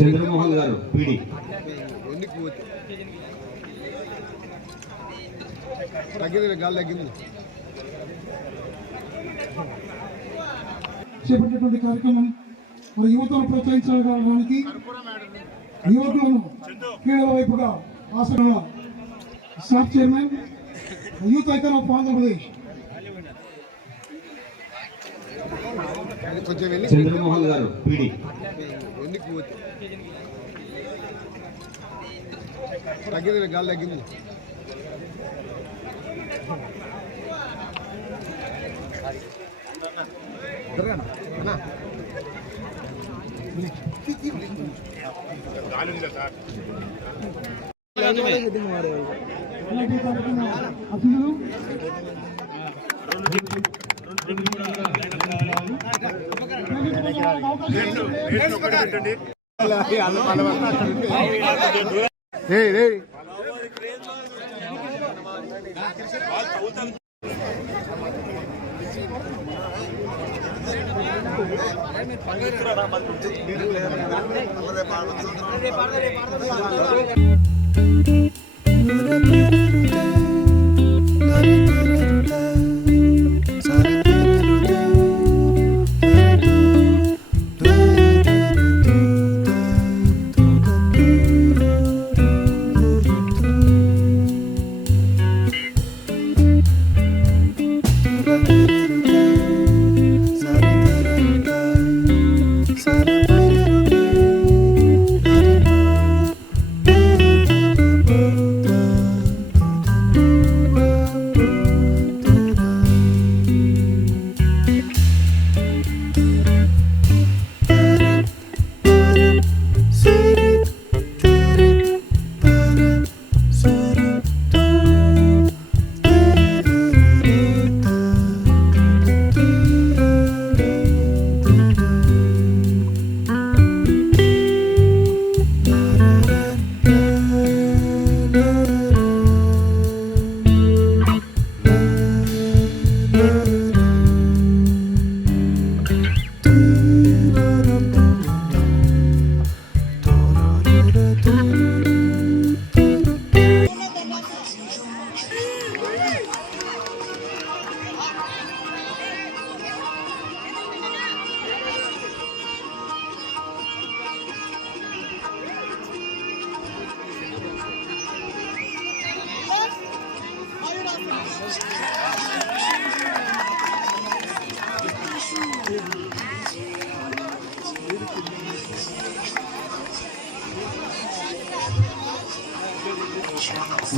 చంద్రమోహన్ గారు పీడి తగ్గింది గాలి తగ్గింది. చేపట్టేటువంటి కార్యక్రమం మరి యువతను ప్రోత్సహించడానికి యువకులను క్రీడల వైపుగా ఆసన staff chairman youth icon of Andhra Pradesh Chandramohan గారు పీడి తగ్గింది గాలి తగ్గింది. అతిథులు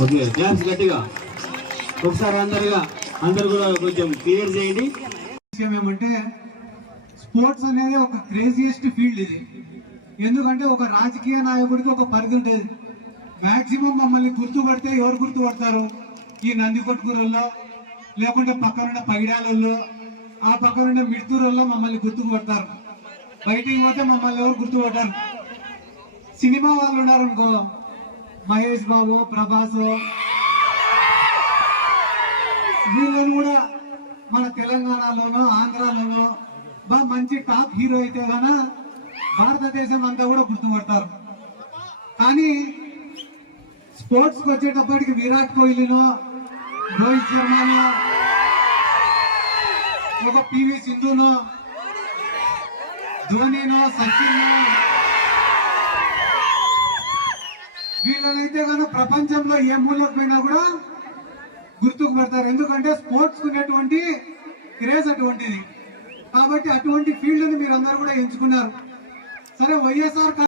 ఓకే క్లాస్ గట్టిగా ఒకసారి అందరు కూడా కొంచెం క్లియర్ చేయండి. విషయం ఏమంటే స్పోర్ట్స్ అనేది ఒక క్రేజియెస్ట్ ఫీల్డ్ ఇది. ఎందుకంటే ఒక రాజకీయ నాయకుడికి ఒక పరిధి ఉంటుంది. మాక్సిమం మమ్మల్ని గుర్తుపడితే ఎవరు గుర్తుపడతారు? ఈ నందికొట్కూరులో, లేకుంటే పక్కనున్న పైడాలలో, ఆ పక్కనున్న మిడ్తూరులో మమ్మల్ని గుర్తుపడతారు. బయటికి పోతే మమ్మల్ని ఎవరు గుర్తుపడతారు? సినిమా వాళ్ళు ఉన్నారు అనుకో, మహేష్ బాబు, ప్రభాస్, వీళ్ళని కూడా మన తెలంగాణలోనో ఆంధ్రాలోనో బాగా మంచి టాప్ హీరో అయితే గానా భారతదేశం అంతా కూడా గుర్తుపడతారు. కానీ స్పోర్ట్స్ కి వచ్చేటప్పటికి విరాట్ కోహ్లీనో, రోహిత్ శర్మనో, ఒక పివి సింధునో, ధోనినో, సచిన్నో, వీళ్ళనైతే కానీ ప్రపంచంలో ఏ మూలకు పోయినా కూడా గుర్తుకు పడతారు. ఎందుకంటే స్పోర్ట్స్ ఉన్నటువంటి క్రేజ్ అటువంటిది. కాబట్టి అటువంటి ఫీల్డ్ ని మీరందరూ కూడా ఎంచుకున్నారు. సరే, వైఎస్ఆర్